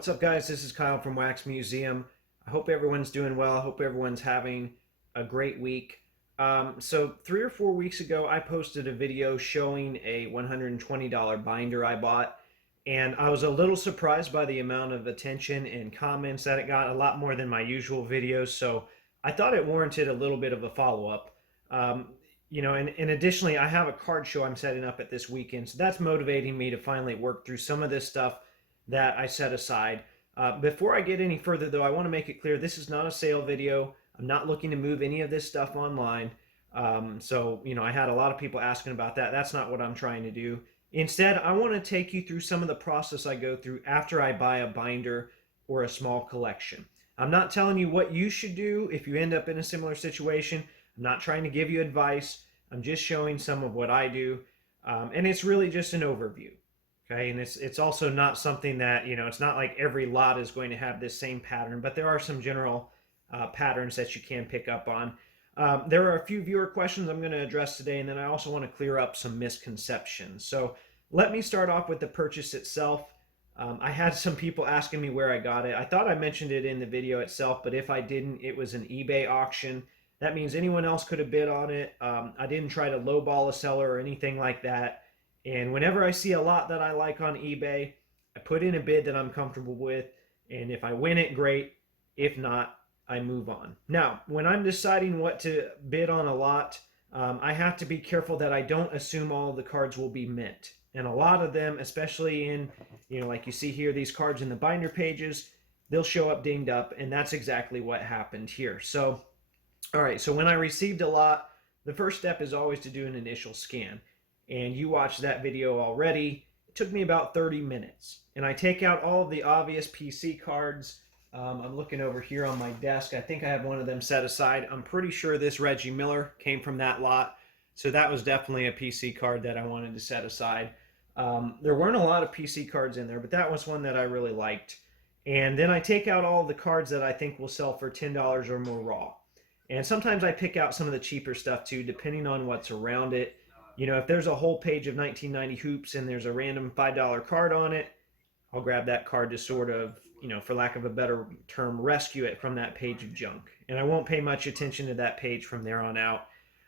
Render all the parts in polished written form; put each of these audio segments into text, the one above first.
What's up, guys? This is Kyle from Wax Museum. I hope everyone's doing well. I hope everyone's having a great week. So 3 or 4 weeks ago, I posted a video showing a $120 binder I bought, and I was a little surprised by the amount of attention and comments that it got, a lot more than my usual videos, so I thought it warranted a little bit of a follow-up. Um, and additionally, I have a card show I'm setting up at this weekend, so that's motivating me to finally work through some of this stuff that I set aside. Before I get any further, though, I want to make it clear this is not a sale video. I'm not looking to move any of this stuff online. I had a lot of people asking about that. That's not what I'm trying to do. Instead, I want to take you through some of the process I go through after I buy a binder or a small collection. I'm not telling you what you should do if you end up in a similar situation. I'm not trying to give you advice. I'm just showing some of what I do. And it's really just an overview. Okay, and it's also not something that, it's not like every lot is going to have this same pattern, but there are some general patterns that you can pick up on. There are a few viewer questions I'm going to address today, and then I also want to clear up some misconceptions. So let me start off with the purchase itself. I had some people asking me where I got it. I thought I mentioned it in the video itself, but if I didn't, it was an eBay auction. That means anyone else could have bid on it. I didn't try to lowball a seller or anything like that. And whenever I see a lot that I like on eBay, I put in a bid that I'm comfortable with. And if I win it, great. If not, I move on. Now, when I'm deciding what to bid on a lot, I have to be careful that I don't assume all of the cards will be mint. And a lot of them, especially in, like you see here, these cards in the binder pages, they'll show up dinged up. And that's exactly what happened here. So, all right, so when I received a lot, the first step is always to do an initial scan. And you watched that video already. It took me about 30 minutes. And I take out all of the obvious PC cards. I'm looking over here on my desk. I think I have one of them set aside. I'm pretty sure this Reggie Miller came from that lot. So that was definitely a PC card that I wanted to set aside. There weren't a lot of PC cards in there, but that was one that I really liked. And then I take out all of the cards that I think will sell for $10 or more raw. And sometimes I pick out some of the cheaper stuff too, depending on what's around it. If there's a whole page of 1990 hoops and there's a random $5 card on it, I'll grab that card to sort of, for lack of a better term, rescue it from that page of junk. And I won't pay much attention to that page from there on out.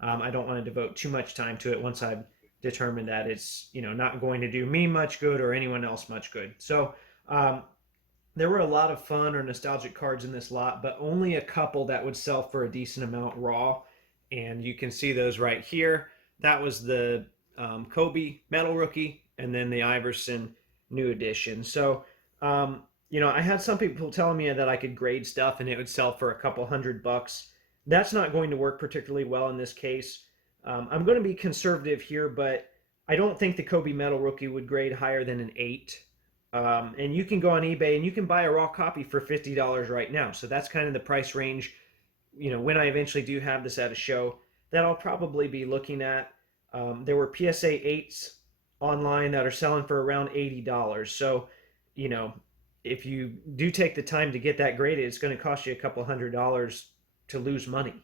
I don't want to devote too much time to it once I've determined that it's, not going to do me much good or anyone else much good. So there were a lot of fun or nostalgic cards in this lot, but only a couple that would sell for a decent amount raw. And you can see those right here. That was the Kobe Metal Rookie and then the Iverson New Edition. So, I had some people telling me that I could grade stuff and it would sell for a couple $100. That's not going to work particularly well in this case. I'm going to be conservative here, but I don't think the Kobe Metal Rookie would grade higher than an 8. And you can go on eBay and you can buy a raw copy for $50 right now. So that's kind of the price range, when I eventually do have this at a show, that I'll probably be looking at. There were PSA 8s online that are selling for around $80. So, if you do take the time to get that graded, it's going to cost you a couple $100 to lose money.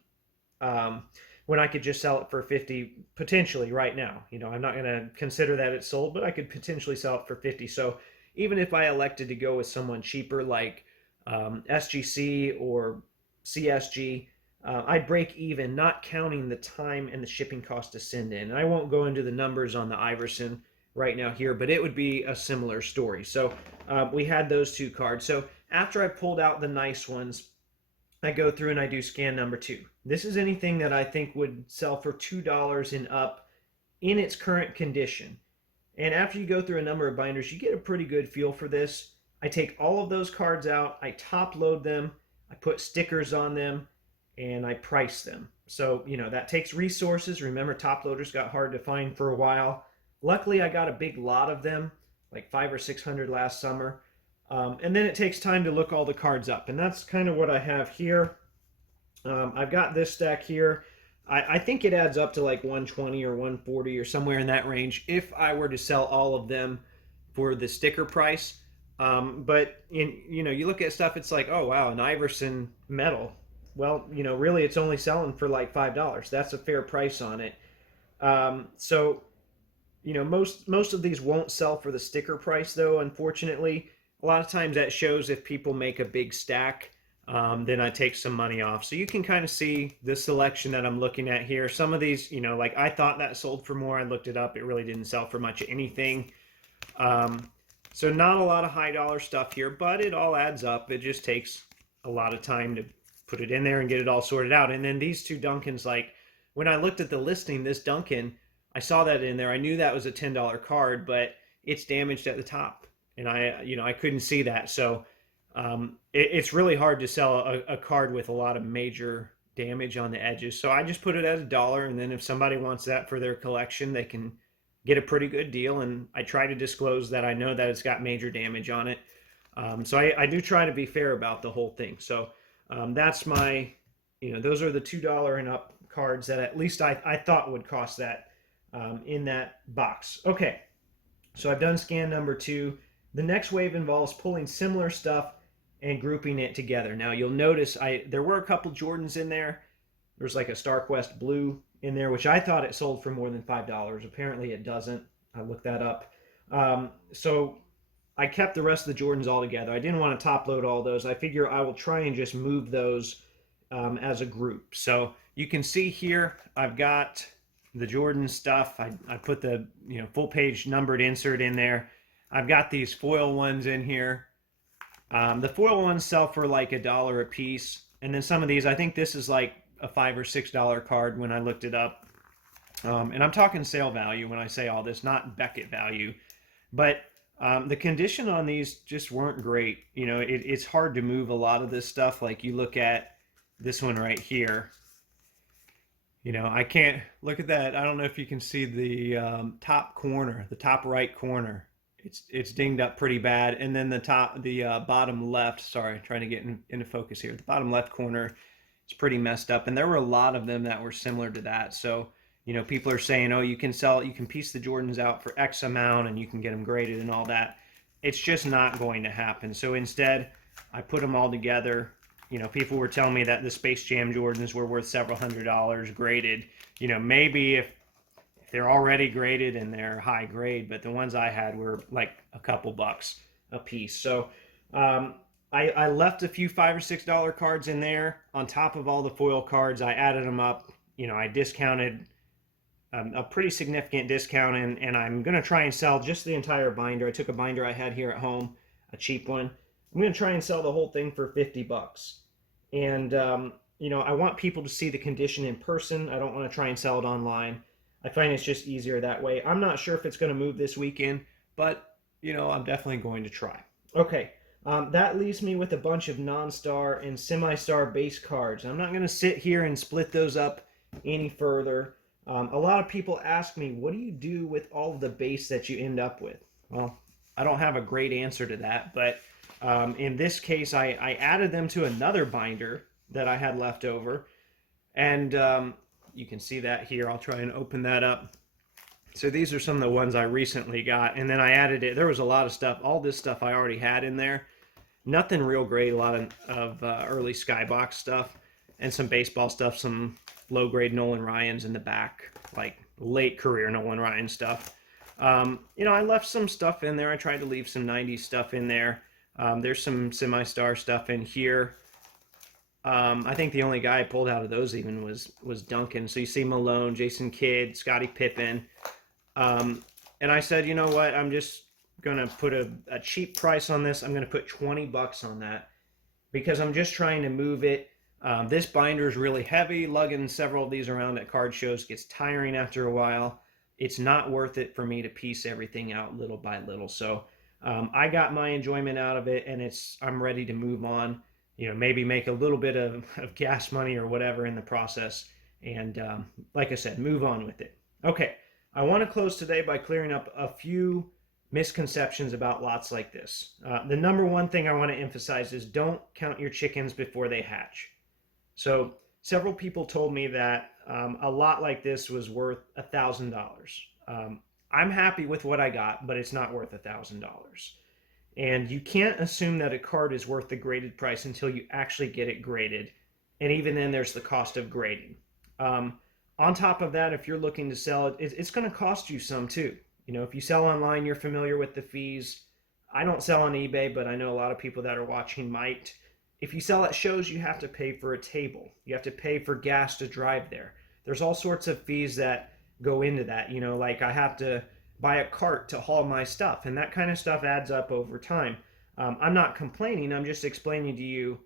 When I could just sell it for 50 potentially right now. I'm not going to consider that it's sold, but I could potentially sell it for 50. So even if I elected to go with someone cheaper like SGC or CSG, I'd break even, not counting the time and the shipping cost to send in. And I won't go into the numbers on the Iverson right now here, but it would be a similar story. So we had those two cards. So after I pulled out the nice ones, I go through and I do scan number 2. This is anything that I think would sell for $2 and up in its current condition. And after you go through a number of binders, you get a pretty good feel for this. I take all of those cards out, I top load them, I put stickers on them, and I price them. So, that takes resources. Remember, top loaders got hard to find for a while. Luckily, I got a big lot of them, like 500 or 600 last summer. And then it takes time to look all the cards up. And that's kind of what I have here. I've got this stack here. I think it adds up to like 120 or 140 or somewhere in that range if I were to sell all of them for the sticker price. But you look at stuff, it's like, oh wow, an Iverson metal. Well, really it's only selling for like $5. That's a fair price on it. So most of these won't sell for the sticker price though, unfortunately. a lot of times that shows if people make a big stack, then I take some money off. So you can kind of see the selection that I'm looking at here. Some of these, like I thought that sold for more. I looked it up. It really didn't sell for much of anything. Um, so not a lot of high dollar stuff here, but it all adds up. It just takes a lot of time to put it in there and get it all sorted out. And then these two Duncans, like when I looked at the listing, this Duncan, I saw that in there. I knew that was a $10 card, but it's damaged at the top, and I couldn't see that. So it's really hard to sell a card with a lot of major damage on the edges. So I just put it at $1, and then if somebody wants that for their collection, they can get a pretty good deal. And I try to disclose that I know that it's got major damage on it. So I do try to be fair about the whole thing. So that's my, those are the $2 and up cards that at least I thought would cost that in that box. Okay, so I've done scan number 2. The next wave involves pulling similar stuff and grouping it together. Now you'll notice there were a couple Jordans in there. There's like a StarQuest Blue in there, which I thought it sold for more than $5. Apparently it doesn't. I looked that up. So I kept the rest of the Jordans all together. I didn't want to top load all those. I figure I will try and just move those as a group. So you can see here I've got the Jordan stuff. I put the full page numbered insert in there. I've got these foil ones in here. The foil ones sell for like $1 a piece, and then some of these, I think this is like a $5 or $6 card when I looked it up. And I'm talking sale value when I say all this, not Beckett value. But the condition on these just weren't great. It's hard to move a lot of this stuff. Like you look at this one right here. I can't look at that. I don't know if you can see the top corner, the top right corner. It's dinged up pretty bad, and then the bottom left. Sorry, trying to get into focus here. The bottom left corner, it's pretty messed up, and there were a lot of them that were similar to that. So people are saying, oh, you can piece the Jordans out for X amount, and you can get them graded and all that. It's just not going to happen. So instead, I put them all together. People were telling me that the Space Jam Jordans were worth several $100s graded. Maybe if they're already graded and they're high grade, but the ones I had were like a couple bucks a piece. So I left a few $5 or $6 cards in there on top of all the foil cards. I added them up. I discounted a pretty significant discount, and I'm going to try and sell just the entire binder. I took a binder I had here at home, a cheap one. I'm going to try and sell the whole thing for $50. And, I want people to see the condition in person. I don't want to try and sell it online. I find it's just easier that way. I'm not sure if it's going to move this weekend, but, I'm definitely going to try. Okay, that leaves me with a bunch of non-star and semi-star base cards. I'm not going to sit here and split those up any further. A lot of people ask me, what do you do with all of the base that you end up with? Well, I don't have a great answer to that, but in this case, I added them to another binder that I had left over, and you can see that here. I'll try and open that up. So these are some of the ones I recently got, and then I added it. There was a lot of stuff. All this stuff I already had in there. Nothing real great. A lot of early Skybox stuff and some baseball stuff, some low-grade Nolan Ryans in the back, like late career Nolan Ryan stuff. I left some stuff in there. I tried to leave some 90s stuff in there. There's some semi-star stuff in here. I think the only guy I pulled out of those even was Duncan. So you see Malone, Jason Kidd, Scottie Pippen. And I said, you know what? I'm just going to put a cheap price on this. I'm going to put $20 on that because I'm just trying to move it. This binder is really heavy. Lugging several of these around at card shows gets tiring after a while. It's not worth it for me to piece everything out little by little. So I got my enjoyment out of it, and I'm ready to move on. Maybe make a little bit of gas money or whatever in the process, and like I said, move on with it. Okay, I want to close today by clearing up a few misconceptions about lots like this. The number one thing I want to emphasize is don't count your chickens before they hatch. So several people told me that a lot like this was worth $1,000. I'm happy with what I got, but it's not worth $1,000. And you can't assume that a card is worth the graded price until you actually get it graded. And even then, there's the cost of grading. On top of that, if you're looking to sell it, it's going to cost you some too. If you sell online, you're familiar with the fees. I don't sell on eBay, but I know a lot of people that are watching might. If you sell at shows, you have to pay for a table. You have to pay for gas to drive there. There's all sorts of fees that go into that. Like I have to buy a cart to haul my stuff, and that kind of stuff adds up over time. I'm not complaining. I'm just explaining to you,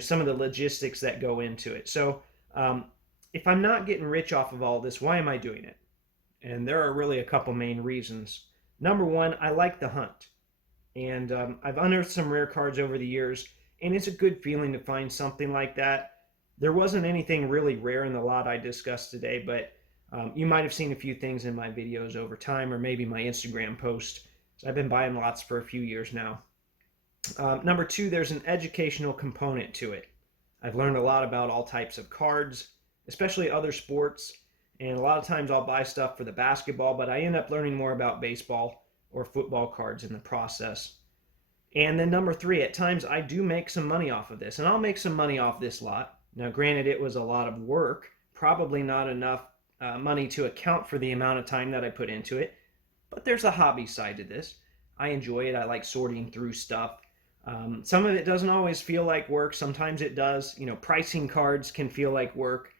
some of the logistics that go into it. So, if I'm not getting rich off of all this, why am I doing it? And there are really a couple main reasons. Number one, I like the hunt. And I've unearthed some rare cards over the years, and it's a good feeling to find something like that. There wasn't anything really rare in the lot I discussed today, but you might have seen a few things in my videos over time, or maybe my Instagram post. So I've been buying lots for a few years now. Number two, there's an educational component to it. I've learned a lot about all types of cards, especially other sports, and a lot of times I'll buy stuff for the basketball, but I end up learning more about baseball or football cards in the process. And then number three, at times I do make some money off of this, and I'll make some money off this lot. Now, granted, it was a lot of work, probably not enough money to account for the amount of time that I put into it, but there's a hobby side to this. I enjoy it. I like sorting through stuff. Some of it doesn't always feel like work. Sometimes it does. Pricing cards can feel like work,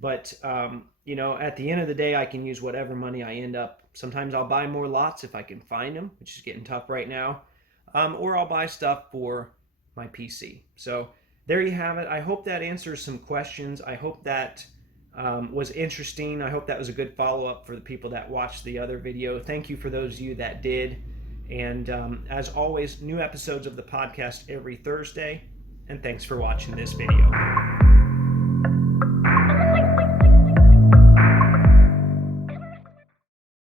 but at the end of the day, I can use whatever money I end up. Sometimes I'll buy more lots if I can find them, which is getting tough right now, or I'll buy stuff for my PC. So there you have it. I hope that answers some questions. I hope that was interesting. I hope that was a good follow-up for the people that watched the other video. Thank you for those of you that did. And as always, new episodes of the podcast every Thursday. And thanks for watching this video.